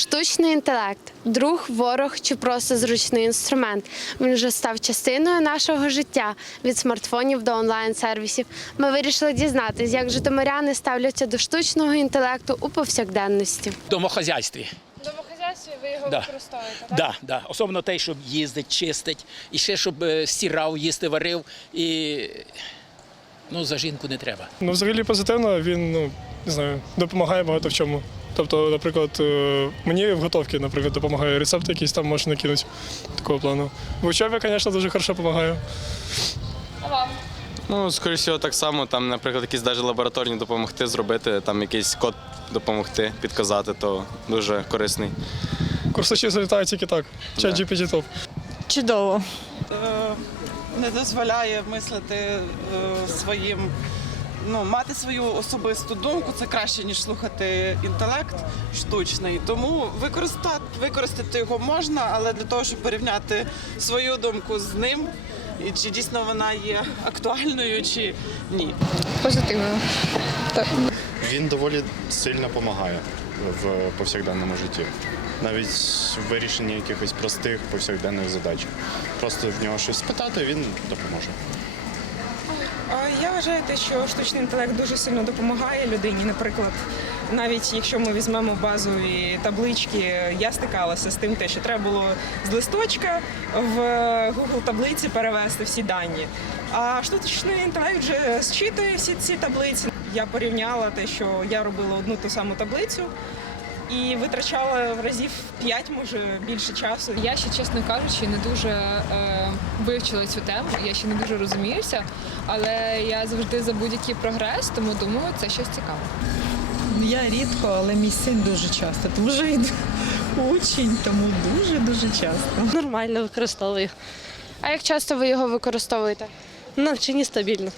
Штучний інтелект, друг, ворог чи просто зручний інструмент. Він вже став частиною нашого життя від смартфонів до онлайн-сервісів. Ми вирішили дізнатися, як житомиряни ставляться до штучного інтелекту у повсякденності. домохозяйстві. В домохозяйстві ви його Да. використовуєте, Да, да. Особливо той, щоб їздить, чистить, і ще щоб е, стирав, їсти варив. І ну, за жінку не треба. Ну, взагалі позитивно, він ну, не знаю, допомагає багато в чому. Тобто, наприклад, е, мені в готовці, наприклад, допомагає рецепт якийсь там можна накинути такого плану. В учебі, звісно, дуже хорошо допомагає. Ну, скоріше всього, так само, там, наприклад, якісь навіть лабораторні допомогти зробити, там якийсь код допомогти, підказати, то дуже корисний. Курсачі залітають тільки так. Чат GPT топ. Чудово. е, не дозволяє мислити е, своїм, ну, мати свою особисту думку. Це краще, ніж слухати інтелект штучний. Тому використати, використати його можна, але для того, щоб порівняти свою думку з ним, і чи дійсно вона є актуальною, чи ні. Позитивно. Він доволі сильно допомагає в повсякденному житті. Навіть в вирішенні якихось простих повсякденних задач. Просто в нього щось спитати, він допоможе. Я вважаю, те, що штучний інтелект дуже сильно допомагає людині. Наприклад, навіть якщо ми візьмемо базові таблички, я стикалася з тим, те, що треба було з листочка в Google таблиці перевести всі дані. А штучний інтелект вже зчитує всі ці таблиці. Я порівняла те, що я робила одну ту саму таблицю. І витрачала в разів 5, може більше часу. Я ще, чесно кажучи, не дуже е, вивчила цю тему, я ще не дуже розуміюся, але я завжди за будь-який прогрес, тому думаю, це щось цікаве. Я рідко, але мій син дуже часто, тому що він учень, тому дуже-дуже часто. Нормально використовую. А як часто ви його використовуєте? Навчання стабільно.